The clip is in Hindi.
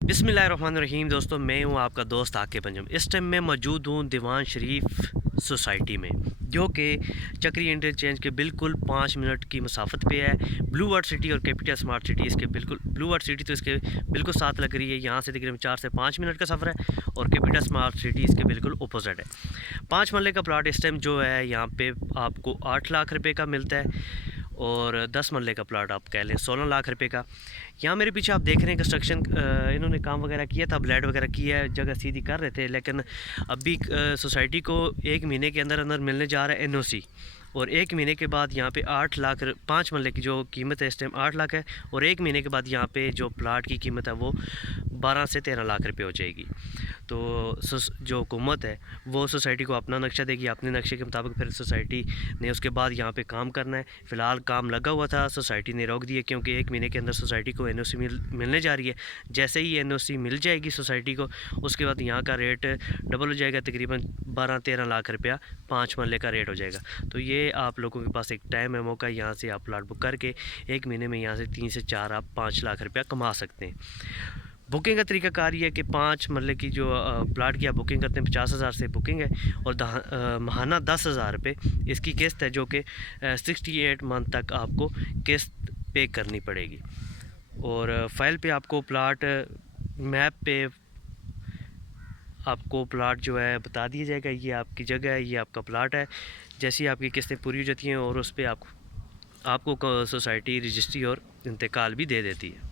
बिस्मिल्लाहिर्रहमानिर्रहीम। दोस्तों, मैं हूं आपका दोस्त आके पंजम। इस टाइम मैं मौजूद हूं दीवान शरीफ सोसाइटी में, जो कि चक्री इंटरचेंज के बिल्कुल 5 मिनट की मसाफत पे है। ब्लू वर्ल्ड सिटी और कैपिटल स्मार्ट सिटी इसके बिल्कुल, ब्लू वर्ल्ड सिटी तो इसके बिल्कुल साथ लग रही है। यहाँ से तकरीबन 4 से 5 मिनट का सफ़र है और कैपिटल स्मार्ट सिटी इसके बिल्कुल अपोजिट है। 5 मरले का प्लाट इस टाइम जो है यहाँ पे आपको 8 लाख रुपए का मिलता है और 10 मरले का प्लाट आप कह लें 16 लाख रुपए का। यहाँ मेरे पीछे आप देख रहे हैं कंस्ट्रक्शन, इन्होंने काम वगैरह किया था, ब्लेड वगैरह किया है, जगह सीधी कर रहे थे, लेकिन अभी सोसाइटी को 1 महीने के अंदर अंदर मिलने जा रहा है एनओसी। और 1 महीने के बाद यहाँ पे 8 लाख, 5 मरले की जो कीमत है इस टाइम 8 लाख है, और 1 महीने के बाद यहाँ पे जो प्लाट की कीमत है वो 12 से 13 लाख रुपए हो जाएगी। तो जो हुकूमत है वो सोसाइटी को अपना नक्शा देगी, अपने नक्शे के मुताबिक फिर सोसाइटी ने उसके बाद यहाँ पे काम करना है। फ़िलहाल काम लगा हुआ था, सोसाइटी ने रोक दिया क्योंकि 1 महीने के अंदर सोसाइटी को एनओसी मिलने जा रही है। जैसे ही एनओसी मिल जाएगी सोसाइटी को, उसके बाद यहाँ का रेट डबल हो जाएगा, तकरीबन 12-13 लाख रुपया 5 मरले का रेट हो जाएगा। तो ये आप लोगों के पास एक टाइम है, मौका, यहाँ से आप प्लाट बुक करके 1 महीने में यहाँ से 3 से 4 आप 5 लाख रुपया कमा सकते हैं। बुकिंग का तरीकाकार ये है कि 5 मरले की जो प्लाट की आप बुकिंग करते हैं 50,000 से बुकिंग है, और माहाना 10,000 रुपये इसकी किस्त है, जो कि 68 मंथ तक आपको किस्त पे करनी पड़ेगी। और फाइल पे आपको प्लाट, मैप पे आपको प्लाट जो है बता दिया जाएगा, ये आपकी जगह है, ये आपका प्लाट है। जैसी आपकी किस्तें पूरी हो जाती हैं और उस पर आपको सोसाइटी रजिस्ट्री और इंतकाल भी दे देती है।